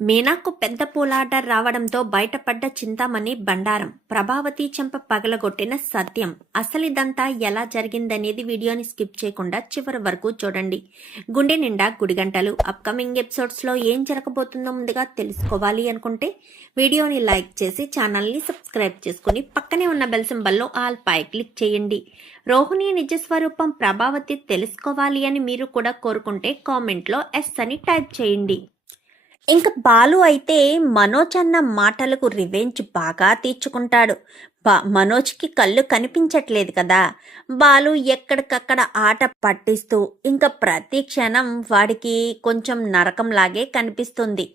మీనాకు పెద్ద పూలార్డర్ రావడంతో బయటపడ్డ చింతామణి బండారం, ప్రభావతి చెంప పగలగొట్టిన సత్యం. అసలిదంతా ఎలా జరిగిందనేది వీడియోని స్కిప్ చేయకుండా చివరి వరకు చూడండి. గుండె నిండా గుడిగంటలు. అప్కమింగ్ ఎపిసోడ్స్ లో ఏం జరగబోతుందో ముందుగా తెలుసుకోవాలి అనుకుంటే వీడియోని లైక్ చేసి ఛానల్ని సబ్స్క్రైబ్ చేసుకుని పక్కనే ఉన్న బెల్ సింబల్లో ఆల్ పై క్లిక్ చేయండి. రోహిణి నిజస్వరూపం ప్రభావతి తెలుసుకోవాలి అని మీరు కూడా కోరుకుంటే కామెంట్లో ఎస్ అని టైప్ చేయండి. ఇంకా బాలు అయితే మనోజ్ అన్న మాటలకు రివెంజ్ బాగా తీర్చుకుంటాడు. మనోజ్కి కళ్ళు కనిపించట్లేదు కదా. బాలు ఎక్కడికక్కడ ఆట పట్టిస్తూ ఇంకా ప్రతి క్షణం వాడికి కొంచెం నరకంలాగే కనిపిస్తుంది.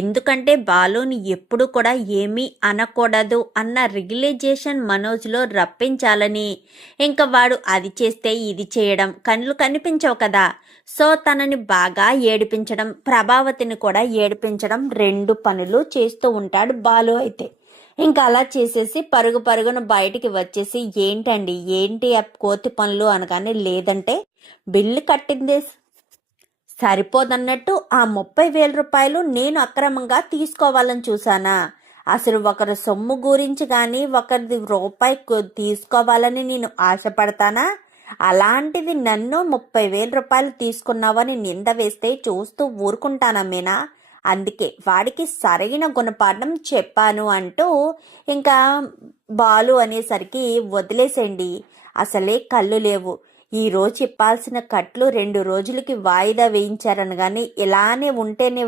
ఎందుకంటే బాలుని ఎప్పుడు కూడా ఏమీ అనకూడదు అన్న రిగిలైజేషన్ మనోజ్లో రప్పించాలని ఇంకా వాడు అది చేస్తే ఇది చేయడం, కళ్ళు కనిపించవు కదా, సో తనని బాగా ఏడిపించడం, ప్రభావతిని కూడా ఏడిపించడం రెండు పనులు చేస్తూ ఉంటాడు బాలు అయితే. ఇంకా అలా చేసేసి పరుగు పరుగున బయటికి వచ్చేసి ఏంటండి ఏంటి ఆ కోతి పనులు అనగానే లేదంటే బిల్లు కట్టిందే సరిపోదన్నట్టు ఆ 30,000 రూపాయలు నేను అక్రమంగా తీసుకోవాలని చూసానా? అసలు ఒకరి సొమ్ము గురించి కానీ ఒకరిది రూపాయి తీసుకోవాలని నేను ఆశపడతానా? అలాంటిది నన్ను 30,000 రూపాయలు తీసుకున్నావని నింద వేస్తే చూస్తూ ఊరుకుంటానా మీనా? అందుకే వాడికి సరైన గుణపాఠం చెప్పాను అంటూ ఇంకా బాలు అనేసరికి వదిలేసేయండి, అసలే కళ్ళు లేవు, ఈరోజు చెప్పాల్సిన కట్లు 2 రోజులకి వాయిదా వేయించారనగానే ఇలానే ఉంటేనే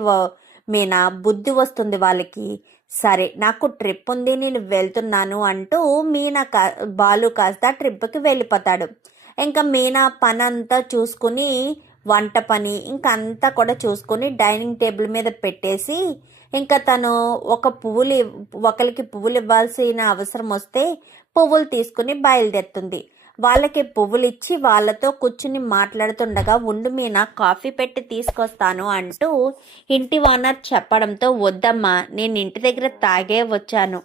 మీనా బుద్ధి వస్తుంది వాళ్ళకి. సరే నాకు ట్రిప్ ఉంది నేను వెళ్తున్నాను అంటూ బాలు కాస్త ట్రిప్కి వెళ్ళిపోతాడు. ఇంకా మీనా పని అంతా చూసుకుని వంట పని ఇంకా అంతా కూడా చూసుకుని డైనింగ్ టేబుల్ మీద పెట్టేసి ఇంకా తను ఒకరికి పువ్వులు ఇవ్వాల్సిన అవసరం వస్తే పువ్వులు తీసుకుని బయలుదేరుతుంది. వాళ్ళకి పువ్వులు ఇచ్చి వాళ్ళతో కూర్చుని మాట్లాడుతుండగా ఉండు మీనా కాఫీ పెట్టి తీసుకొస్తాను అంటూ ఇంటి ఓనర్ చెప్పడంతో వద్దమ్మా నేను ఇంటి దగ్గర తాగే వచ్చాను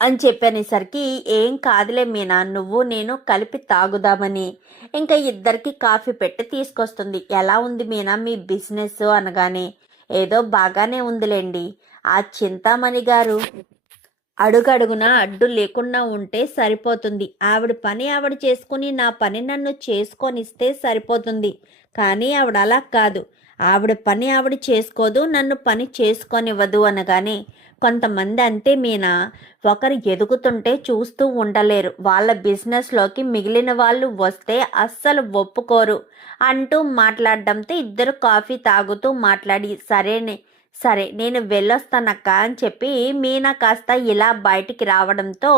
అని చెప్పనేసరికి ఏం కాదులే మీనా నువ్వు నేను కలిపి తాగుదామని ఇంకా ఇద్దరికి కాఫీ పెట్టి తీసుకొస్తుంది. ఎలా ఉంది మీనా మీ బిజినెస్ అనగానే ఏదో బాగానే ఉందిలేండి, ఆ చింతామణి గారు అడుగడుగునా అడ్డు లేకుండా ఉంటే సరిపోతుంది, ఆవిడ పని ఆవిడ చేసుకుని నా పని నన్ను చేసుకొనిస్తే సరిపోతుంది, కానీ ఆవిడ అలా కాదు, ఆవిడ పని ఆవిడ చేసుకోదు, నన్ను పని చేసుకొనివ్వదు అనగానే కొంతమంది అంతే మీనా, ఒకరు ఎదుగుతుంటే చూస్తూ ఉండలేరు, వాళ్ళ బిజినెస్లోకి మిగిలిన వాళ్ళు వస్తే అస్సలు ఒప్పుకోరు అంటూ మాట్లాడడంతో ఇద్దరు కాఫీ తాగుతూ మాట్లాడి సరే నేను వెళ్ళొస్తానక్క అని చెప్పి మీనా కాస్త ఇలా బయటికి రావడంతో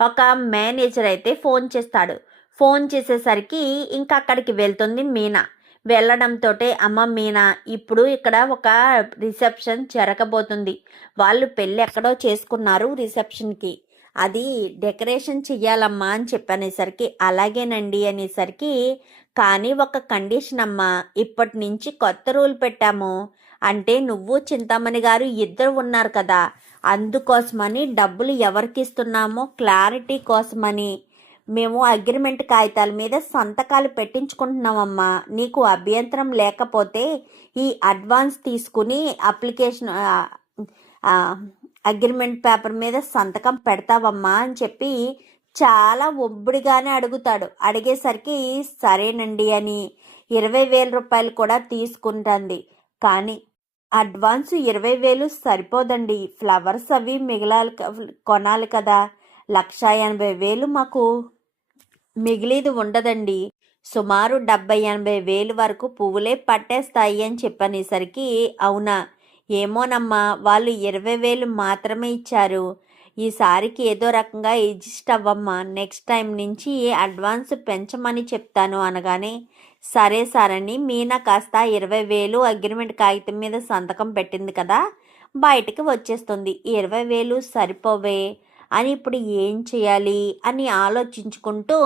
ఒక మేనేజర్ అయితే ఫోన్ చేస్తాడు. ఫోన్ చేసేసరికి ఇంకా అక్కడికి వెళ్తుంది మీనా. వెళ్ళడంతో అమ్మ మీనా ఇప్పుడు ఇక్కడ ఒక రిసెప్షన్ జరగబోతుంది, వాళ్ళు పెళ్ళి ఎక్కడో చేసుకున్నారు, రిసెప్షన్కి అది డెకరేషన్ చెయ్యాలమ్మా అని చెప్పనేసరికి అలాగేనండి అనేసరికి కానీ ఒక కండిషన్ అమ్మా, ఇప్పటి నుంచి కొత్త రూల్ పెట్టాము, అంటే నువ్వు చింతామణి గారు ఇద్దరు ఉన్నారు కదా, అందుకోసమని డబ్బులు ఎవరికి ఇస్తున్నామో క్లారిటీ కోసమని మేము అగ్రిమెంట్ కాగితాల మీద సంతకాలు పెట్టించుకుంటున్నామమ్మా, నీకు అభ్యంతరం లేకపోతే ఈ అడ్వాన్స్ తీసుకుని అప్లికేషన్ అగ్రిమెంట్ పేపర్ మీద సంతకం పెడతావమ్మా అని చెప్పి చాలా ఒబ్బడిగానే అడుగుతాడు. అడిగేసరికి సరేనండి అని 20,000 రూపాయలు కూడా తీసుకుంటుంది. కానీ అడ్వాన్స్ 20,000 సరిపోదండి, ఫ్లవర్స్ అవి కొనాలి కదా, 1,80,000 మాకు మిగిలిది ఉండదండి, సుమారు 70,000-80,000 వరకు పువ్వులే పట్టేస్తాయి అని చెప్పనేసరికి అవునా, ఏమోనమ్మా వాళ్ళు 20,000 మాత్రమే ఇచ్చారు, ఈసారికి ఏదో రకంగా అడ్జస్ట్ అవ్వమ్మా, నెక్స్ట్ టైం నుంచి అడ్వాన్స్ పెంచమని చెప్తాను అనగానే సరే సారని మీనా కాస్త 20,000 అగ్రిమెంట్ కాగితం మీద సంతకం పెట్టింది కదా, బయటికి వచ్చేస్తుంది. 20,000 సరిపోవే అని ఇప్పుడు ఏం చేయాలి అని ఆలోచించుకుంటూ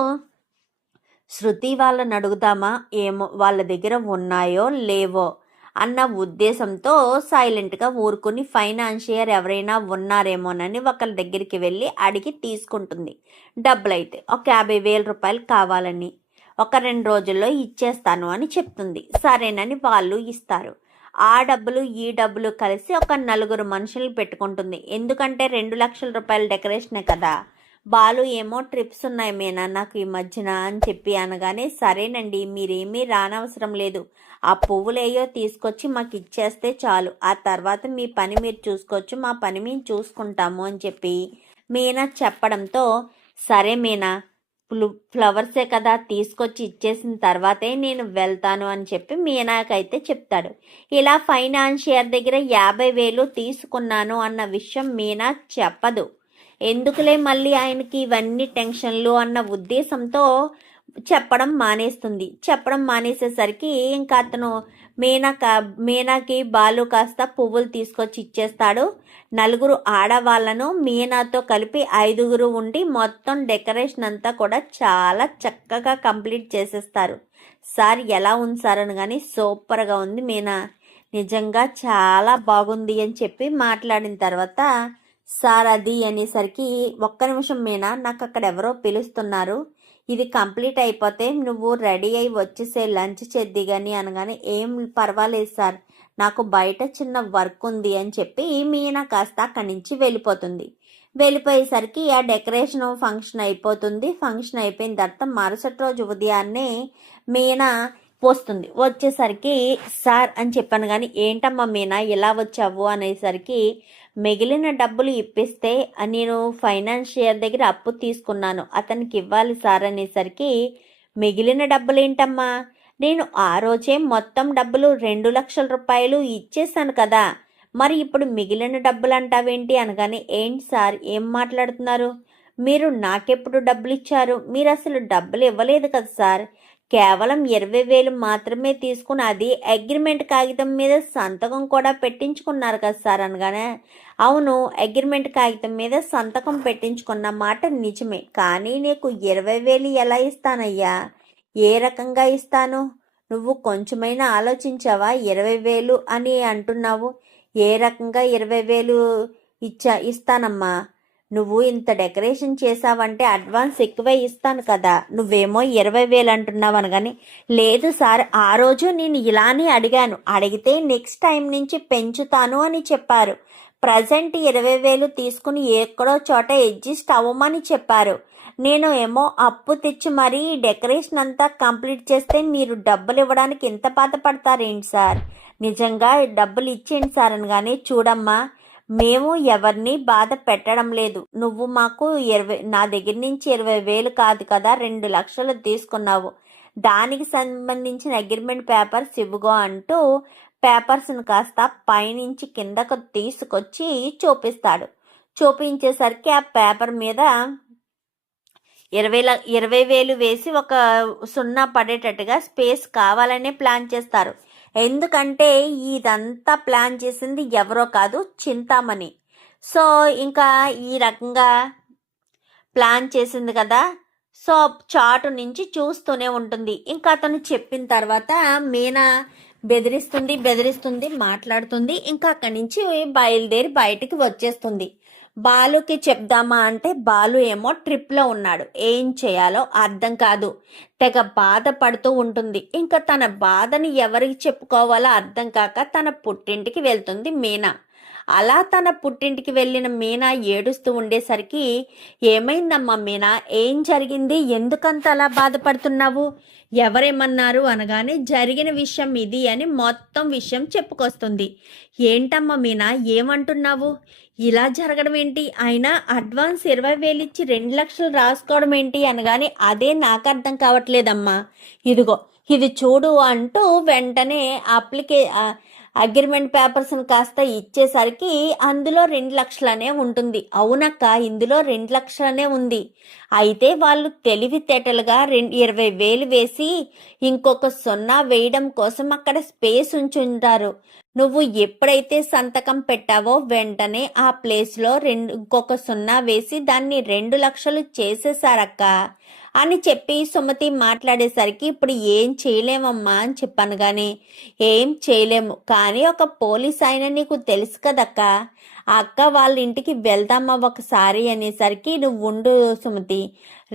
శృతి వాళ్ళని అడుగుదామా, ఏమో వాళ్ళ దగ్గర ఉన్నాయో లేవో అన్న ఉద్దేశంతో సైలెంట్గా ఊరుకుని ఫైనాన్షియర్ ఎవరైనా ఉన్నారేమోనని ఒకరి దగ్గరికి వెళ్ళి అడిగి తీసుకుంటుంది. డబ్బులైతే ఒక 50,000 రూపాయలు కావాలని, ఒక 2 రోజుల్లో ఇచ్చేస్తాను అని చెప్తుంది. సరేనని వాళ్ళు ఇస్తారు. ఆ డబ్బులు ఈ డబ్బులు కలిసి ఒక 4 మనుషులు పెట్టుకుంటుంది. ఎందుకంటే 2 లక్షల రూపాయల డెకరేషనే కదా. బాలు ఏమో ట్రిప్స్ ఉన్నాయి మీనా నాకు ఈ మధ్యన అని చెప్పి అనగానే, సరేనండి మీరేమీ రానవసరం లేదు, ఆ పువ్వులేయో తీసుకొచ్చి మాకు ఇచ్చేస్తే చాలు, ఆ తర్వాత మీ పని మీరు చూసుకోవచ్చు, మా పని మేము చూసుకుంటాము అని చెప్పి మీనా చెప్పడంతో, సరే మీనా ఫ్లవర్సే కదా తీసుకొచ్చి ఇచ్చేసిన తర్వాతే నేను వెళ్తాను అని చెప్పి మీనాకైతే చెప్తాడు. ఇలా ఫైనాన్షియర్ దగ్గర 50,000 తీసుకున్నాను అన్న విషయం మీనా చెప్పదు. ఎందుకులే మళ్ళీ ఆయనకి ఇవన్నీ టెన్షన్లు అన్న ఉద్దేశంతో చెప్పడం మానేస్తుంది. చెప్పడం మానేసేసరికి ఇంకా అతను మీనాకి బాలు కాస్త పువ్వులు తీసుకొచ్చి ఇచ్చేస్తాడు. 4 ఆడవాళ్ళను మీనాతో కలిపి 5 ఉండి మొత్తం డెకరేషన్ అంతా కూడా చాలా చక్కగా కంప్లీట్ చేసేస్తారు. సార్ ఎలా ఉంది సార్ అనగానే, సూపర్గా ఉంది మీనా, నిజంగా చాలా బాగుంది అని చెప్పి మాట్లాడిన తర్వాత, సార్ అది అనేసరికి, ఒక్క నిమిషం మీనా నాకు అక్కడ ఎవరో పిలుస్తున్నారు, ఇది కంప్లీట్ అయిపోతే నువ్వు రెడీ అయి వచ్చేసే లంచ్ చేద్ది కానీ అనగానే, ఏం పర్వాలేదు సార్ నాకు బయట చిన్న వర్క్ ఉంది అని చెప్పి మీనా కాస్త అక్కడి నుంచి వెళ్ళిపోతుంది. వెళ్ళిపోయేసరికి ఆ డెకరేషన్ ఫంక్షన్ అయిపోతుంది. ఫంక్షన్ అయిపోయిన తర్వాత మరుసటి రోజు ఉదయాన్నే మీనా వస్తుంది. వచ్చేసరికి, సార్ అని చెప్పాను కానీ, ఏంటమ్మా మీనా ఇలా వచ్చావు అనేసరికి, మిగిలిన డబ్బులు ఇప్పిస్తే నేను ఫైనాన్షియర్ దగ్గర అప్పు తీసుకున్నాను, అతనికి ఇవ్వాలి సార్ అనేసరికి, మిగిలిన డబ్బులు ఏంటమ్మా, నేను ఆ రోజే మొత్తం డబ్బులు 2 లక్షల రూపాయలు ఇచ్చేసాను కదా, మరి ఇప్పుడు మిగిలిన డబ్బులు అంటావేంటి అనగానే, ఏంటి సార్ ఏం మాట్లాడుతున్నారు, మీరు నాకెప్పుడు డబ్బులు ఇచ్చారు, మీరు అసలు డబ్బులు ఇవ్వలేదు కదా సార్, కేవలం 20,000 మాత్రమే తీసుకుని అది అగ్రిమెంట్ కాగితం మీద సంతకం కూడా పెట్టించుకున్నారు కదా సార్ అనగానే, అవును అగ్రిమెంట్ కాగితం మీద సంతకం పెట్టించుకున్న మాట నిజమే, కానీ నీకు 20,000 ఎలా ఇస్తానయ్యా, ఏ రకంగా ఇస్తాను, నువ్వు కొంచెమైనా ఆలోచించావా, 20,000 అని అంటున్నావు, ఏ రకంగా 20,000 ఇస్తానమ్మా, నువ్వు ఇంత డెకరేషన్ చేసావంటే అడ్వాన్స్ ఎక్కువే ఇస్తాను కదా, నువ్వేమో 20,000 అంటున్నావు అనగాని, లేదు సార్ ఆ రోజు నేను ఇలానే అడిగాను, అడిగితే నెక్స్ట్ టైం నుంచి పెంచుతాను అని చెప్పారు, ప్రజెంట్ 20,000 తీసుకుని ఎక్కడో చోట అడ్జస్ట్ అవ్వమని చెప్పారు, నేను ఏమో అప్పు తెచ్చి మరీ డెకరేషన్ అంతా కంప్లీట్ చేస్తే మీరు డబ్బులు ఇవ్వడానికి ఎంత బాధపడతారేంటి సార్, నిజంగా డబ్బులు ఇచ్చేయండి సార్ అనగానే, చూడమ్మా మేము ఎవరిని బాధ పెట్టడం లేదు, నువ్వు మాకు నా దగ్గర నుంచి 20,000 కాదు కదా 2 లక్షలు తీసుకున్నావు, దానికి సంబంధించిన అగ్రిమెంట్ పేపర్స్ ఇవ్వుగో అంటూ పేపర్స్ను కాస్త పైనుంచి కిందకు తీసుకొచ్చి చూపిస్తాడు. చూపించేసరికి ఆ పేపర్ మీద 20,000 వేసి ఒక 0 పడేటట్టుగా స్పేస్ కావాలనే ప్లాన్ చేస్తారు. ఎందుకంటే ఇదంతా ప్లాన్ చేసింది ఎవరో కాదు, చింతామణి. సో ఇంకా ఈ రకంగా ప్లాన్ చేసింది కదా, సో చాటు నుంచి చూస్తూనే ఉంటుంది. ఇంకా అతను చెప్పిన తర్వాత మీనా బెదిరిస్తుంది మాట్లాడుతుంది. ఇంకా అక్కడి నుంచి బయలుదేరి బయటికి వచ్చేస్తుంది. బాలుకి చెప్దామా అంటే బాలు ఏమో ట్రిప్లో ఉన్నాడు, ఏం చేయాలో అర్థం కాదు, తెగ బాధపడుతూ ఉంటుంది. ఇంకా తన బాధని ఎవరికి చెప్పుకోవాలో అర్థం కాక తన పుట్టింటికి వెళ్తుంది మీనా. అలా తన పుట్టింటికి వెళ్ళిన మీనా ఏడుస్తూ ఉండేసరికి, ఏమైందమ్మా మీనా, ఏం జరిగింది, ఎందుకంత అలా బాధపడుతున్నావు, ఎవరేమన్నారు అనగానే, జరిగిన విషయం ఇది అని మొత్తం విషయం చెప్పుకొస్తుంది. ఏంటమ్మా మీనా ఏమంటున్నావు, ఇలా జరగడం ఏంటి, అయినా అడ్వాన్స్ 20,000 ఇచ్చి 2 లక్షలు రాసుకోవడం ఏంటి అనగానే, అదే నాకు అర్థం కావట్లేదమ్మా, ఇదిగో ఇది చూడు అంటూ వెంటనే అగ్రిమెంట్ పేపర్స్ని కాస్త ఇచ్చేసరికి అందులో 2 లక్షలనే ఉంటుంది. అవునక్క ఇందులో 2 లక్షలనే ఉంది, అయితే వాళ్ళు తెలివితేటలుగా 20,000 వేసి ఇంకొక 0 వేయడం కోసం అక్కడ స్పేస్ ఉంచుంటారు. నువ్వు ఎప్పుడైతే సంతకం పెట్టావో వెంటనే ఆ ప్లేస్లో ఇంకొక 0 వేసి దాన్ని 2 లక్షలు చేసేసారక్క అని చెప్పి సుమతి మాట్లాడేసరికి, ఇప్పుడు ఏం చేయలేమమ్మా అని చెప్పాను. కానీ ఏం చేయలేము, కానీ ఒక పోలీస్ ఆయన నీకు తెలుసు కదక్క, ఆ అక్క వాళ్ళ ఇంటికి వెళ్దామా ఒకసారి అనేసరికి, నువ్వు ఉండు సుమతి,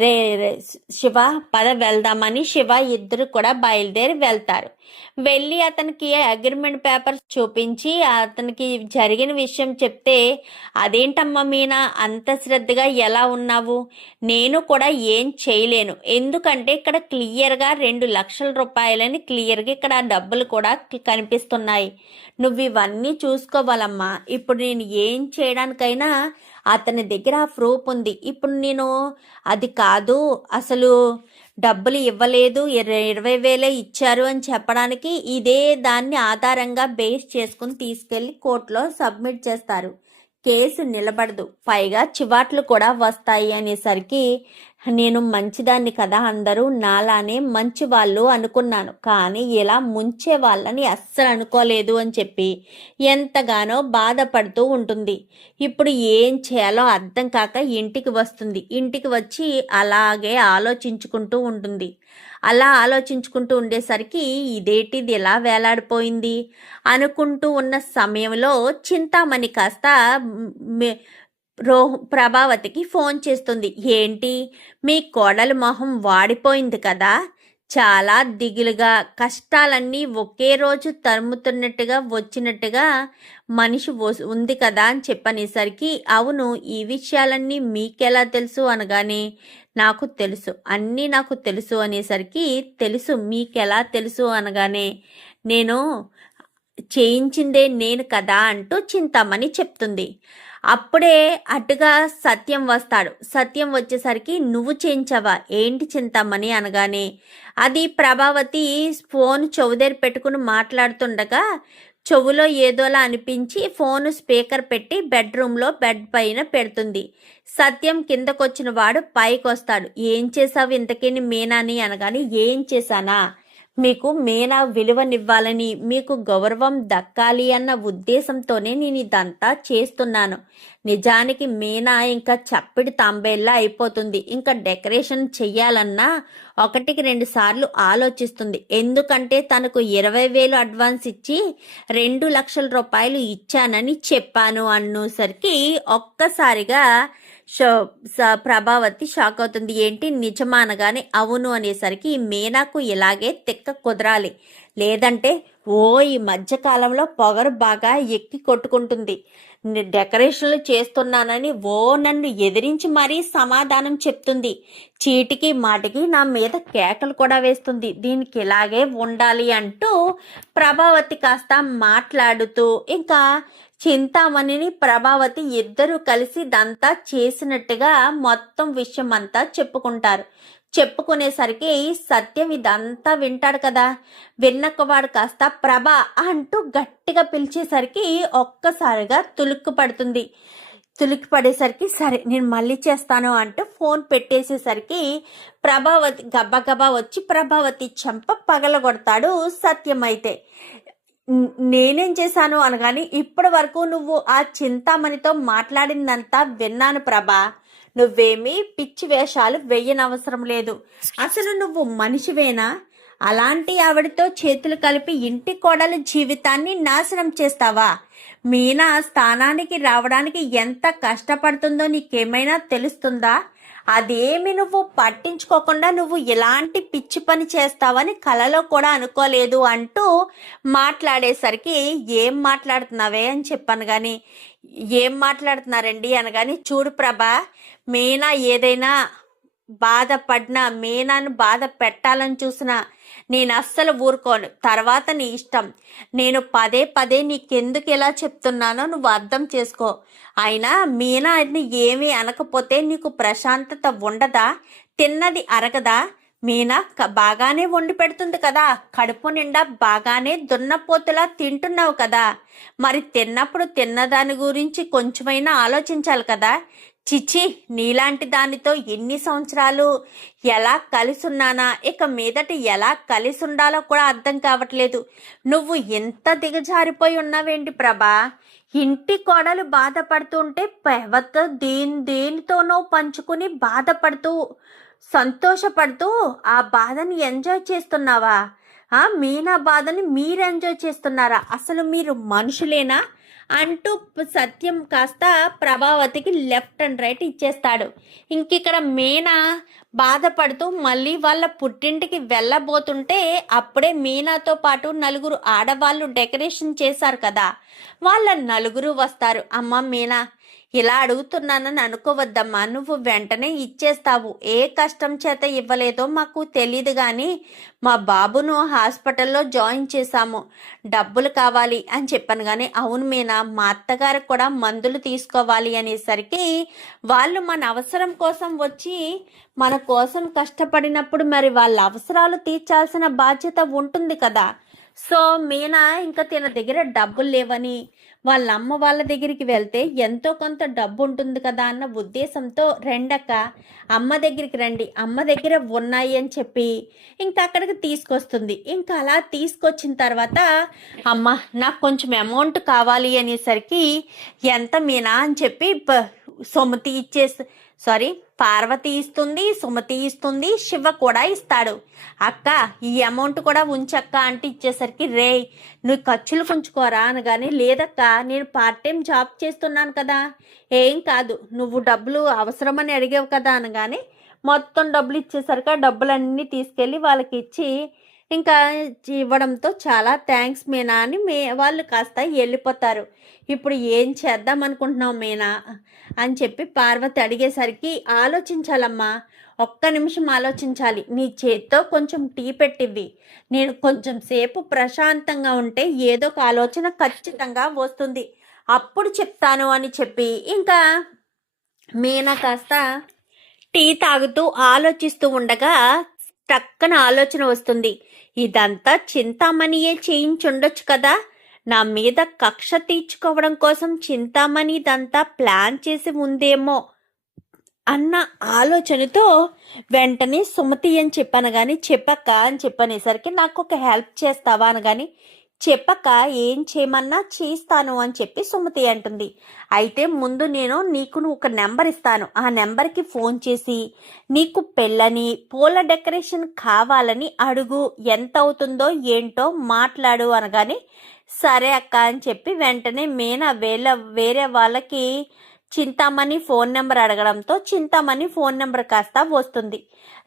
రే రే శివ పద వెళ్దామని శివ ఇద్దరు కూడా బయలుదేరి వెళ్తారు. వెళ్ళి అతనికి అగ్రిమెంట్ పేపర్స్ చూపించి అతనికి జరిగిన విషయం చెప్తే, అదేంటమ్మా మీనా అంత శ్రద్ధగా ఎలా ఉన్నావు, నేను కూడా ఏం చేయలేను, ఎందుకంటే ఇక్కడ క్లియర్గా 2 లక్షల రూపాయలని క్లియర్గా ఇక్కడ డబ్బులు కూడా కనిపిస్తున్నాయి, నువ్వు ఇవన్నీ చూసుకోవాలమ్మా, ఇప్పుడు నేను ఏం చేయడానికైనా అతని దగ్గర ఆ ప్రూఫ్ ఉంది, ఇప్పుడు నేను అది కాదు అసలు డబ్బులు ఇవ్వలేదు 20,000 ఇచ్చారు అని చెప్పడానికి ఇదే దాన్ని ఆధారంగా బేస్ చేసుకుని తీసుకెళ్లి కోర్టులో సబ్మిట్ చేస్తారు. కేసు నిలబడదు, పైగా చివాట్లు కూడా వస్తాయి అనేసరికి, నేను మంచిదాన్ని కదా, అందరూ నాలానే మంచి వాళ్ళు అనుకున్నాను, కానీ ఇలా ముంచే వాళ్ళని అస్సలు అనుకోలేదు అని చెప్పి ఎంతగానో బాధపడుతూ ఉంటుంది. ఇప్పుడు ఏం చేయాలో అర్థం కాక ఇంటికి వస్తుంది. ఇంటికి వచ్చి అలాగే ఆలోచించుకుంటూ ఉంటుంది. అలా ఆలోచించుకుంటూ ఉండేసరికి ఇదేటిది ఎలా వేలాడిపోయింది అనుకుంటూ ఉన్న సమయంలో చింతామణి కాస్త ప్రభావతికి ఫోన్ చేస్తుంది. ఏంటి మీ కోడలి మొహం వాడిపోయింది కదా, చాలా దిగులుగా, కష్టాలన్నీ ఒకే రోజు తరుముతున్నట్టుగా వచ్చినట్టుగా మనిషి ఉంది కదా అని చెప్పనేసరికి, అవును ఈ విషయాలన్నీ మీకెలా తెలుసు అనగానే, నాకు తెలుసు, అన్నీ నాకు తెలుసు అనేసరికి, తెలుసు మీకెలా తెలుసు అనగానే, నేను చేయించిందే నేను కదా అంటూ చింతామణి చెప్తుంది. అప్పుడే అటుగా సత్యం వస్తాడు. సత్యం వచ్చేసరికి, నువ్వు చేయించావా ఏంటి చింతామణి అనగానే, అది ప్రభావతి ఫోన్ చెవుదేరి పెట్టుకుని మాట్లాడుతుండగా చెవులో ఏదోలా అనిపించి ఫోను స్పీకర్ పెట్టి బెడ్రూమ్లో బెడ్ పైన పెడుతుంది. సత్యం కిందకొచ్చిన వాడు పైకి వస్తాడు. ఏం చేసావు ఇంతకీ మీనాని అనగానే, ఏం చేశానా, మీకు మీనా విలువనివ్వాలని, మీకు గౌరవం దక్కాలి అన్న ఉద్దేశంతోనే నేను ఇదంతా చేస్తున్నాను. నిజానికి మీనా ఇంకా చప్పిడి తాంబేల్లా అయిపోతుంది. ఇంకా డెకరేషన్ చెయ్యాలన్నా 1-2 సార్లు ఆలోచిస్తుంది. ఎందుకంటే తనకు 20,000 అడ్వాన్స్ ఇచ్చి 2 లక్షల రూపాయలు ఇచ్చానని చెప్పాను అనేసరికి ఒక్కసారిగా ప్రభావతి షాక్ అవుతుంది. ఏంటి నిజమా అనగానే, అవును అనేసరికి, మీనాకు ఇలాగే తిక్క కుదరాలి, లేదంటే ఈ మధ్యకాలంలో పొగరు బాగా ఎక్కి కొట్టుకుంటుంది. డెకరేషన్లు చేస్తున్నానని నన్ను ఎదిరించి మరీ సమాధానం చెప్తుంది. చీటికి మాటికి నా మీద కేకలు కూడా వేస్తుంది. దీనికి ఇలాగే ఉండాలి అంటూ ప్రభావతి కాస్త మాట్లాడుతూ ఇంకా చింతామణిని ప్రభావతి ఇద్దరు కలిసి ఇదంతా చేసినట్టుగా మొత్తం విషయం అంతా చెప్పుకుంటారు. చెప్పుకునేసరికి సత్యం ఇదంతా వింటాడు కదా, విన్నకవాడు కాస్త ప్రభా అంటూ గట్టిగా పిలిచేసరికి ఒక్కసారిగా తులుక్కు పడుతుంది. తులికి పడేసరికి, సరే నేను మళ్ళీ చేస్తాను అంటూ ఫోన్ పెట్టేసేసరికి ప్రభావతి గబగబా వచ్చి ప్రభావతి చెంప పగలగొడతాడు సత్యం. అయితే నేనేం చేశాను అనగాని, ఇప్పటి వరకు నువ్వు ఆ చింతామణితో మాట్లాడిందంతా విన్నాను ప్రభా, నువ్వేమీ పిచ్చి వేషాలు వెయ్యనవసరం లేదు, అసలు నువ్వు మనిషివేనా, అలాంటి ఆవిడతో చేతులు కలిపి ఇంటి కోడల జీవితాన్ని నాశనం చేస్తావా, మీనా స్థానానికి రావడానికి ఎంత కష్టపడుతుందో నీకేమైనా తెలుస్తుందా, అదేమి నువ్వు పట్టించుకోకుండా నువ్వు ఇలాంటి పిచ్చి పని చేస్తావని కలలో కూడా అనుకోలేదు అంటూ మాట్లాడేసరికి, ఏం మాట్లాడుతున్నావే అని చెప్పాను. కానీ ఏం మాట్లాడుతున్నారండి అనగాని, చూడు ప్రభా, మీనా ఏదైనా బాధపడినా, మీనాను బాధ పెట్టాలని చూసినా నేను అస్సలు ఊరుకోను, తర్వాత నీ ఇష్టం, నేను పదే పదే నీకెందుకు ఎలా చెప్తున్నానో నువ్వు అర్థం చేసుకో, అయినా మీనా ఏమీ అనకపోతే నీకు ప్రశాంతత ఉండదా, తిన్నది అరగదా, మీనా బాగానే వండి పెడుతుంది కదా, కడుపు నిండా బాగానే దున్నపోతులా తింటున్నావు కదా, మరి తిన్నప్పుడు తిన్నదాని గురించి కొంచెమైనా ఆలోచించాలి కదా, చిచి నీలాంటి దానితో ఎన్ని సంవత్సరాలు ఎలా కలిసున్నానా, ఇక మీదట ఎలా కలిసి ఉండాలో కూడా అర్థం కావట్లేదు, నువ్వు ఎంత దిగజారిపోయి ఉన్నావేంటి ప్రభా, ఇంటి కోడలు బాధపడుతుంటే పెవతో దేనితోనో పంచుకుని బాధపడుతూ సంతోషపడుతూ ఆ బాధని ఎంజాయ్ చేస్తున్నావా, మీనా బాధని మీరు ఎంజాయ్ చేస్తున్నారా, అసలు మీరు మనుషులేనా అంటూ సత్యం కాస్త ప్రభావతికి లెఫ్ట్ అండ్ రైట్ ఇచ్చేస్తాడు. ఇంకిక్కడ మీనా బాధపడుతూ మళ్ళీ వాళ్ళ పుట్టింటికి వెళ్ళబోతుంటే అప్పుడే మీనాతో పాటు నలుగురు ఆడవాళ్ళు డెకరేషన్ చేశారు కదా, వాళ్ళ నలుగురు వస్తారు. అమ్మ మీనా, ఇలా అడుగుతున్నానని అనుకోవద్దమ్మా, నువ్వు వెంటనే ఇచ్చేస్తావు. ఏ కష్టం చేత ఇవ్వలేదో మాకు తెలియదు, కానీ మా బాబును హాస్పిటల్లో జాయిన్ చేశాము, డబ్బులు కావాలి అని చెప్పాను. కానీ అవును మీనా, మా అత్తగారికి కూడా మందులు తీసుకోవాలి అనేసరికి వాళ్ళు మన అవసరం కోసం వచ్చి మన కోసం కష్టపడినప్పుడు మరి వాళ్ళ అవసరాలు తీర్చాల్సిన బాధ్యత ఉంటుంది కదా. సో మీనా ఇంకా తన దగ్గర డబ్బులు లేవని వాళ్ళ అమ్మ వాళ్ళ దగ్గరికి వెళ్తే ఎంతో కొంత డబ్బు ఉంటుంది కదా అన్న ఉద్దేశంతో రెండక్క అమ్మ దగ్గరికి రండి, అమ్మ దగ్గర ఉన్నాయి అని చెప్పి ఇంకా అక్కడికి తీసుకొస్తుంది. ఇంకా అలా తీసుకొచ్చిన తర్వాత అమ్మ నాకు కొంచెం అమౌంట్ కావాలి అనేసరికి ఎంత మీనా అని చెప్పి సుమతి పార్వతి ఇస్తుంది, సుమతి ఇస్తుంది, శివ కూడా ఇస్తాడు. అక్క ఈ అమౌంట్ కూడా ఉంచక్క అంటే ఇచ్చేసరికి రే నువ్వు ఖర్చులు కొంచుకోరా అనగానే లేదక్క నేను పార్ట్ టైం జాబ్ చేస్తున్నాను కదా, ఏం కాదు, నువ్వు డబ్బులు అవసరమని అడిగావు కదా అనగానే మొత్తం డబ్బులు ఇచ్చేసరికి ఆ డబ్బులన్నీ తీసుకెళ్ళి వాళ్ళకి ఇచ్చి ఇంకా ఇవ్వడంతో చాలా థ్యాంక్స్ మీనా అని వాళ్ళు కాస్త వెళ్ళిపోతారు. ఇప్పుడు ఏం చేద్దాం అనుకుంటున్నావు మీనా అని చెప్పి పార్వతి అడిగేసరికి ఆలోచించాలమ్మా, ఒక్క నిమిషం ఆలోచించాలి, నీ చేత్తో కొంచెం టీ పెట్టివ్వి, నేను కొంచెం సేపు ప్రశాంతంగా ఉంటే ఏదో ఒక ఆలోచన ఖచ్చితంగా వస్తుంది, అప్పుడు చెప్తాను అని చెప్పి ఇంకా మీనా కాస్త టీ తాగుతూ ఆలోచిస్తూ ఉండగా టక్కన ఆలోచన వస్తుంది. ఇదంతా చింతామణియే చేయించుండొచ్చు కదా, నా మీద కక్ష తీర్చుకోవడం కోసం చింతామణి ఇదంతా ప్లాన్ చేసి ఉందేమో అన్న ఆలోచనతో వెంటనే సుమతి అని చెప్పాను. కానీ చెప్పక్క అని చెప్పనేసరికి నాకు ఒక హెల్ప్ చేస్తావా అని కానీ చెప్పక ఏం చేయమన్నా చేస్తాను అని చెప్పి సుమతి అంటుంది. అయితే ముందు నేను నీకు ఒక నెంబర్ ఇస్తాను, ఆ నెంబర్కి ఫోన్ చేసి నీకు పెళ్ళని పూల డెకరేషన్ కావాలని అడుగు, ఎంత అవుతుందో ఏంటో మాట్లాడు అనగానే సరే అక్క అని చెప్పి వెంటనే మీనా వేరే వాళ్ళకి చింతామణి ఫోన్ నెంబర్ అడగడంతో చింతామణి ఫోన్ నెంబర్ కాస్త వస్తుంది.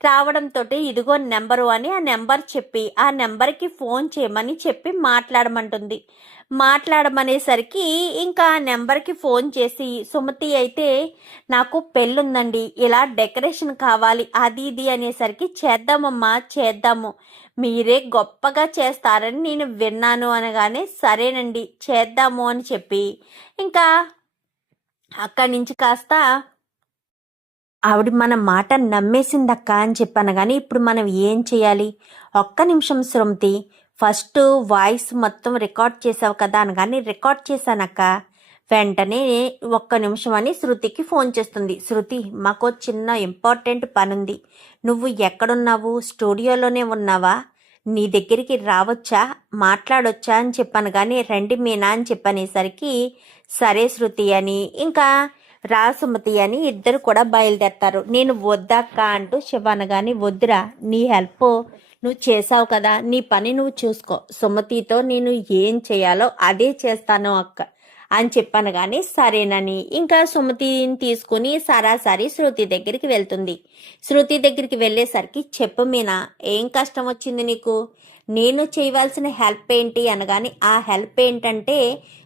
రావడంతో ఇదిగో నెంబరు అని ఆ నెంబర్ చెప్పి ఆ నెంబర్కి ఫోన్ చేయమని చెప్పి మాట్లాడమంటుంది. మాట్లాడమనేసరికి ఇంకా ఆ నెంబర్కి ఫోన్ చేసి సుమతి అయితే నాకు పెళ్ళుందండి, ఇలా డెకరేషన్ కావాలి అది ఇది అనేసరికి చేద్దామమ్మా చేద్దాము, మీరే గొప్పగా చేస్తారని నేను విన్నాను అనగానే సరేనండి చేద్దాము అని చెప్పి ఇంకా అక్కడి నుంచి కాస్త ఆవిడ మన మాట నమ్మేసిందక్క అని చెప్పాను. కానీ ఇప్పుడు మనం ఏం చేయాలి, ఒక్క నిమిషం సుమతి, ఫస్ట్ వాయిస్ మొత్తం రికార్డ్ చేసావు కదా అనగానే రికార్డ్ చేశానక్క, వెంటనే ఒక్క నిమిషం అని శృతికి ఫోన్ చేస్తుంది. శృతి మాకు చిన్న ఇంపార్టెంట్ పని ఉంది, నువ్వు ఎక్కడున్నావు, స్టూడియోలోనే ఉన్నావా, నీ దగ్గరికి రావచ్చా, మాట్లాడొచ్చా అని చెప్పాను. కానీ రండి మీనా అని చెప్పనేసరికి సరే శృతి అని ఇంకా రా సుమతి అని ఇద్దరు కూడా బయలుదేరతారు. నేను వద్దక్క అంటూ శివ అనగానే వద్దురా, నీ హెల్ప్ నువ్వు చేసావు కదా, నీ పని నువ్వు చూసుకో, సుమతితో నేను ఏం చేయాలో అదే చేస్తాను అక్క అని చెప్పాను. కానీ సరేనని ఇంకా సుమతిని తీసుకుని సరాసరి శృతి దగ్గరికి వెళ్తుంది. శృతి దగ్గరికి వెళ్ళేసరికి చెప్పు మీనా, ఏం కష్టం వచ్చింది నీకు, నేను చేయవలసిన హెల్ప్ ఏంటి అనగాని ఆ హెల్ప్ ఏంటంటే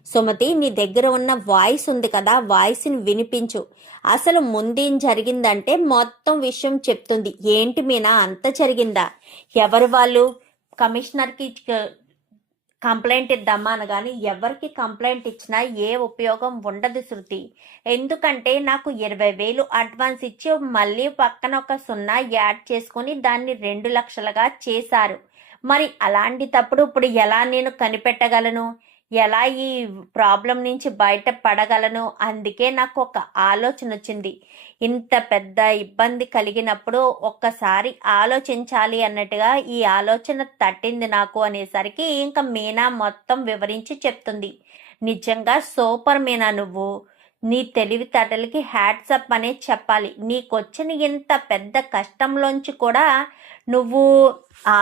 సుమతి నీ దగ్గర ఉన్న వాయిస్ ఉంది కదా, వాయిస్ని వినిపించు, అసలు ముందేం జరిగిందంటే మొత్తం విషయం చెప్తుంది. ఏంటి మీనా అంత జరిగిందా, ఎవరు వాళ్ళు, కమిషనర్కి కంప్లైంట్ ఇద్దామా అనగాని ఎవరికి కంప్లైంట్ ఇచ్చినా ఏ ఉపయోగం ఉండదు శృతి, ఎందుకంటే నాకు 20,000 అడ్వాన్స్ ఇచ్చి మళ్ళీ పక్కన ఒక 0 యాడ్ చేసుకుని దాన్ని 2 లక్షలుగా చేశారు. మరి అలాంటి తప్పుడు ఇప్పుడు ఎలా నేను కనిపెట్టగలను, ఎలా ఈ ప్రాబ్లం నుంచి బయటపడగలను, అందుకే నాకు ఒక ఆలోచన వచ్చింది. ఇంత పెద్ద ఇబ్బంది కలిగినప్పుడు ఒక్కసారి ఆలోచించాలి అన్నట్టుగా ఈ ఆలోచన తట్టింది నాకు అనేసరికి ఇంకా మీనా మొత్తం వివరించి చెప్తుంది. నిజంగా సూపర్ మీనా, నువ్వు నీ తెలివితేటలకి హ్యాట్సప్ అనే చెప్పాలి. నీకొచ్చిన ఇంత పెద్ద కష్టంలోంచి కూడా నువ్వు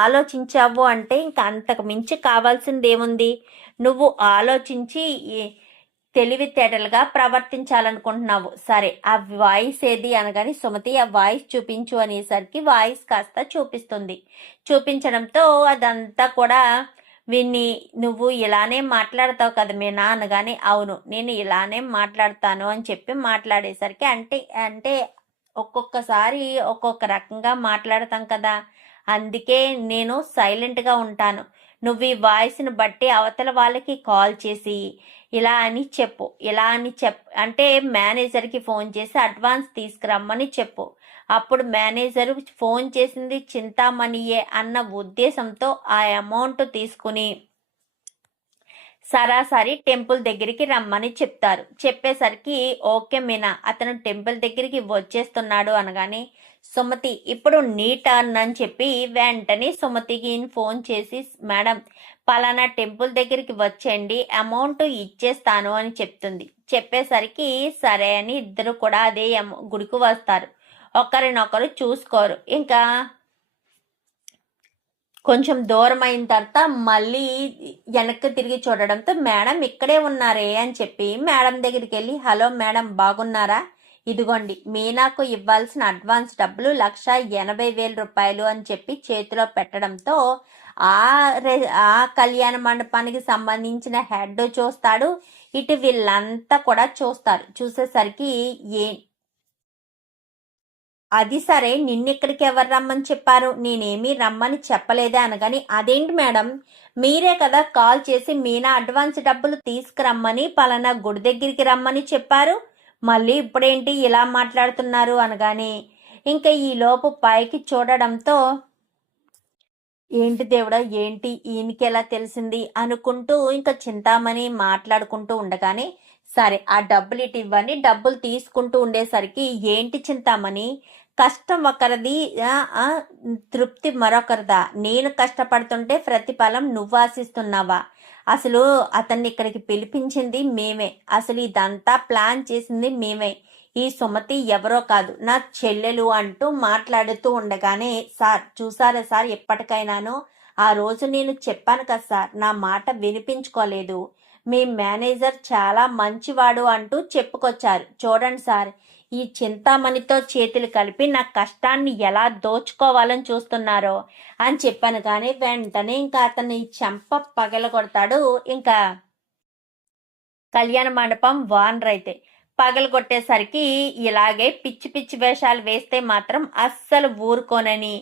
ఆలోచించావు అంటే ఇంకా అంతకు మించి కావాల్సింది ఏముంది, నువ్వు ఆలోచించి తెలివితేటలుగా ప్రవర్తించాలనుకుంటున్నావు. సరే, ఆ వాయిస్ ఏది అనగానే సుమతి ఆ వాయిస్ చూపించు అనేసరికి వాయిస్ కాస్త చూపిస్తుంది. చూపించడంతో అదంతా కూడా విన్ని, నువ్వు ఇలానే మాట్లాడతావు కదా మీనా అనగానే, అవును నేను ఇలానే మాట్లాడతాను అని చెప్పి మాట్లాడేసరికి, అంటే అంటే ఒక్కొక్కసారి ఒక్కొక్క రకంగా మాట్లాడతాం కదా, అందుకే నేను సైలెంట్గా ఉంటాను. నువ్వు ఈ వాయిస్ని బట్టి అవతల వాళ్ళకి కాల్ చేసి ఇలా అని చెప్పు, ఇలా అని అంటే మేనేజర్కి ఫోన్ చేసి అడ్వాన్స్ తీసుకురమ్మని చెప్పు. అప్పుడు మేనేజర్ ఫోన్ చేసింది చింతామణియే అన్న ఉద్దేశంతో ఆ అమౌంట్ తీసుకుని సరాసరి టెంపుల్ దగ్గరికి రమ్మని చెప్తారు. చెప్పేసరికి ఓకే మీనా, అతను టెంపుల్ దగ్గరికి వచ్చేస్తున్నాడు అనగానే, సుమతి ఇప్పుడు నీ టర్న్ అని చెప్పి వెంటనే సుమతికి ఫోన్ చేసి, మేడం పలానా టెంపుల్ దగ్గరికి వచ్చేయండి, అమౌంట్ ఇచ్చేస్తాను అని చెప్తుంది. చెప్పేసరికి సరే అని ఇద్దరు కూడా అదే గుడికి వస్తారు. ఒకరినొకరు చూసుకోరు. ఇంకా కొంచెం దూరం అయిన తర్వాత మళ్ళీ వెనక్కి తిరిగి చూడడంతో, మేడం ఇక్కడే ఉన్నారే అని చెప్పి మేడం దగ్గరికి వెళ్ళి, హలో మేడం బాగున్నారా, ఇదిగోండి మీనాకు ఇవ్వాల్సిన అడ్వాన్స్ డబ్బులు 1,80,000 అని చెప్పి చేతిలో పెట్టడంతో ఆ కళ్యాణ మండపానికి సంబంధించిన హెడ్ చూస్తాడు, ఇటు వీళ్ళంతా కూడా చూస్తారు. చూసేసరికి అది సరే, నిన్నిక్కడికి ఎవరు రమ్మని చెప్పారు, నేనేమీ రమ్మని చెప్పలేదే అనగాని, అదేంటి మేడం మీరే కదా కాల్ చేసి మీనా అడ్వాన్స్ డబ్బులు తీసుకురమ్మని పలానా గుడి దగ్గరికి రమ్మని చెప్పారు, మళ్ళీ ఇప్పుడేంటి ఇలా మాట్లాడుతున్నారు అనగాని, ఇంకా ఈలోపు పైకి చూడడంతో, ఏంటి దేవుడా ఏంటి ఈయనకి ఎలా తెలిసింది అనుకుంటూ ఇంకా చింతామణి మాట్లాడుకుంటూ ఉండగానే, సరే ఆ డబ్బులు ఇటు ఇవ్వని డబ్బులు తీసుకుంటూ ఉండేసరికి, ఏంటి చింతామణి కష్టం ఒకరిది తృప్తి మరొకరిదా, నేను కష్టపడుతుంటే ప్రతిఫలం నువ్వు ఆశిస్తున్నావా, అసలు అతన్ని ఇక్కడికి పిలిపించింది మేమే, అసలు ఇదంతా ప్లాన్ చేసింది మేమే, ఈ సుమతి ఎవరో కాదు నా చెల్లెలు అంటూ మాట్లాడుతూ ఉండగానే, సార్ చూసారా సార్, ఎప్పటికైనాను ఆ రోజు నేను చెప్పాను కదా సార్, నా మాట వినిపించుకోలేదు, మీ మేనేజర్ చాలా మంచివాడు అంటూ చెప్పుకొచ్చారు, చూడండి సార్ ఈ చింతామణితో చేతులు కలిపి నా కష్టాన్ని ఎలా దోచుకోవాలని చూస్తున్నారో అని చెప్పాను. కానీ వెంటనే ఇంకా అతన్ని చెంప పగలగొడతాడు ఇంకా కళ్యాణ మండపం ఓనర్ అయితే. పగలగొట్టేసరికి ఇలాగే పిచ్చి పిచ్చి వేషాలు వేస్తే మాత్రం అస్సలు ఊరుకోనని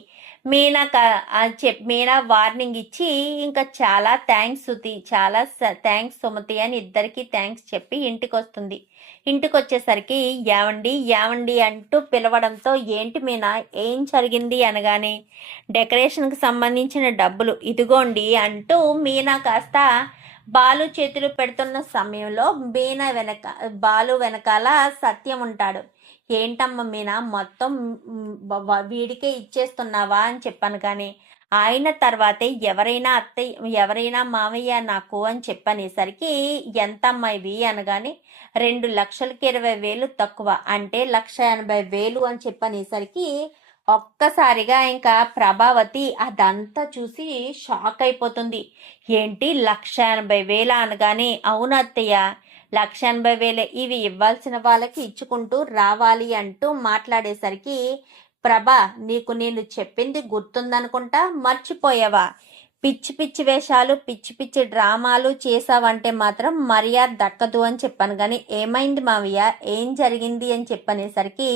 మీనా వార్నింగ్ ఇచ్చి, ఇంకా చాలా థ్యాంక్స్ సుతి, చాలా థ్యాంక్స్ సుమతి అని ఇద్దరికి థ్యాంక్స్ చెప్పి ఇంటికి వస్తుంది. ఇంటికి వచ్చేసరికి ఏవండి ఏవండి అంటూ పిలవడంతో, ఏంటి మీనా ఏం జరిగింది అనగానే, డెకరేషన్కి సంబంధించిన డబ్బులు ఇదిగోండి అంటూ మీనా కాస్త బాలు చేతులు పెడుతున్న సమయంలో బాలు వెనకాల సత్యం ఉంటాడు. ఏంటమ్మ మీనా మొత్తం వీడికే ఇచ్చేస్తున్నావా అని చెప్పాను. కానీ ఆయన తర్వాతే ఎవరైనా మామయ్య నాకు అని చెప్పనేసరికి, ఎంతమ్మా ఇవి అనగానే, 2,20,000 తక్కువ, అంటే 1,80,000 అని చెప్పనేసరికి ఒక్కసారిగా ఇంకా ప్రభావతి అదంతా చూసి షాక్ అయిపోతుంది. ఏంటి 1,80,000 అనగానే, అవును అత్తయ్య 1,80,000 ఇవి ఇవ్వాల్సిన వాళ్ళకి ఇచ్చుకుంటూ రావాలి అంటూ మాట్లాడేసరికి, ప్రభా నీకు నేను చెప్పింది గుర్తుందనుకుంటా, మర్చిపోయావా, పిచ్చి పిచ్చి వేషాలు పిచ్చి పిచ్చి డ్రామాలు చేసావంటే మాత్రం మర్యాద దక్కదు అని చెప్పాను. కానీ ఏమైంది మావయ్య ఏం జరిగింది అని చెప్పనేసరికి,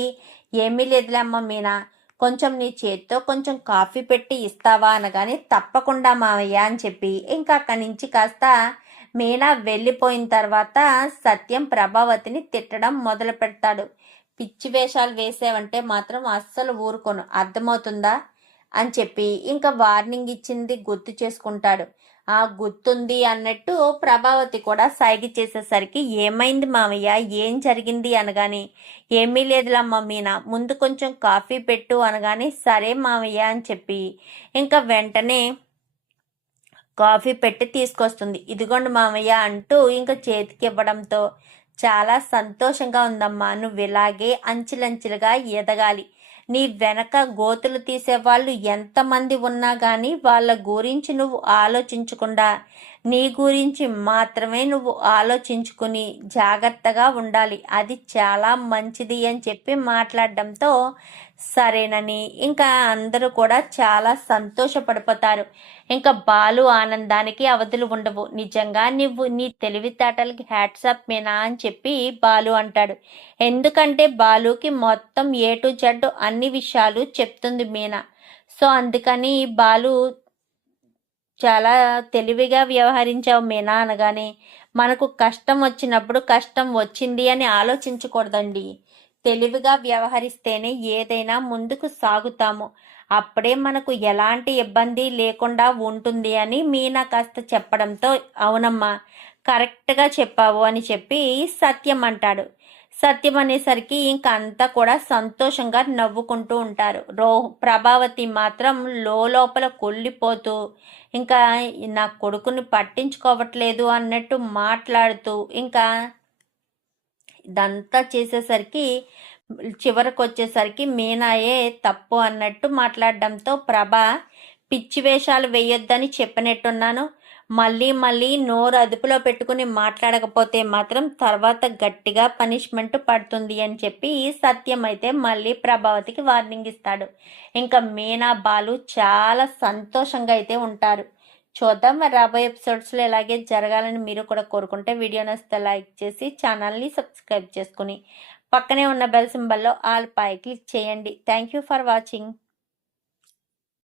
ఏమీ లేదులే అమ్మ మీనా, కొంచెం నీ చేత్తో కొంచెం కాఫీ పెట్టి ఇస్తావా అనగానే, తప్పకుండా మావయ్య అని చెప్పి ఇంకా అక్కడి నుంచి కాస్త మీనా వెళ్ళిపోయిన తర్వాత సత్యం ప్రభావతిని తిట్టడం మొదలు పెడతాడు. పిచ్చి వేషాలు వేసావంటే మాత్రం అస్సలు ఊరుకోను, అర్థమవుతుందా అని చెప్పి ఇంకా వార్నింగ్ ఇచ్చింది గుర్తు చేసుకుంటాడు. ఆ గుర్తుంది అన్నట్టు ప్రభావతి కూడా సైగ చేసేసరికి, ఏమైంది మామయ్య ఏం జరిగింది అనగానే, ఏమీ లేదులమ్మ మీనా, ముందు కొంచెం కాఫీ పెట్టు అనగానే, సరే మామయ్య అని చెప్పి ఇంకా వెంటనే కాఫీ పెట్టి తీసుకొస్తుంది. ఇదిగోండి మామయ్య అంటూ ఇంకా చేతికి ఇవ్వడంతో, చాలా సంతోషంగా ఉందమ్మా, నువ్వు ఇలాగే అంచెలంచెలుగా ఎదగాలి, నీ వెనక గోతులు తీసేవాళ్ళు ఎంతమంది ఉన్నా కానీ వాళ్ళ గురించి నువ్వు ఆలోచించకుండా నీ గురించి మాత్రమే నువ్వు ఆలోచించుకుని జాగ్రత్తగా ఉండాలి, అది చాలా మంచిది అని చెప్పి మాట్లాడడంతో సరేనని ఇంకా అందరూ కూడా చాలా సంతోషపడిపోతారు. ఇంకా బాలు ఆనందానికి అవధులు ఉండవు. నిజంగా నువ్వు నీ తెలివితేటలకి హ్యాట్సాప్ మీనా అని చెప్పి బాలు అంటాడు. ఎందుకంటే బాలుకి మొత్తం ఏ టు జెడ్ అన్ని విషయాలు చెప్తుంది మీనా. సో అందుకని బాలు చాలా తెలివిగా వ్యవహరించావు మీనా అనగానే, మనకు కష్టం వచ్చినప్పుడు కష్టం వచ్చింది అని ఆలోచించకూడదండి. తెలివిగా వ్యవహరిస్తేనే ఏదైనా ముందుకు సాగుతాము. అప్పుడే మనకు ఎలాంటి ఇబ్బంది లేకుండా ఉంటుంది అని మీనా కాస్త చెప్పడంతో, అవునమ్మా కరెక్ట్గా చెప్పావు అని చెప్పి సత్యం అంటాడు. సత్యం అనేసరికి ఇంక అంతా కూడా సంతోషంగా నవ్వుకుంటూ ఉంటారు. ప్రభావతి మాత్రం లోపల కొల్లిపోతూ ఇంకా నా కొడుకుని పట్టించుకోవట్లేదు అన్నట్టు మాట్లాడుతూ ఇంకా ఇదంతా చేసేసరికి చివరికి వచ్చేసరికి మీనాయే తప్పు అన్నట్టు మాట్లాడడంతో, ప్రభా పిచ్చి వేషాలు వేయొద్దని చెప్పినట్టున్నాను, మళ్ళీ మళ్ళీ నోరు అదుపులో పెట్టుకుని మాట్లాడకపోతే మాత్రం తర్వాత గట్టిగా పనిష్మెంట్ పడుతుంది అని చెప్పి సత్యం అయితే మళ్ళీ ప్రభావతికి వార్నింగ్ ఇస్తాడు. ఇంకా మీనా బాలు చాలా సంతోషంగా అయితే ఉంటారు. చూద్దాం మరి రాబోయే ఎపిసోడ్స్లో ఇలాగే జరగాలని మీరు కూడా కోరుకుంటే వీడియో నచ్చితే లైక్ చేసి ఛానల్ని సబ్స్క్రైబ్ చేసుకుని పక్కనే ఉన్న బెల్ సింబల్లో ఆల్ పై క్లిక్ చేయండి. Thank you for watching.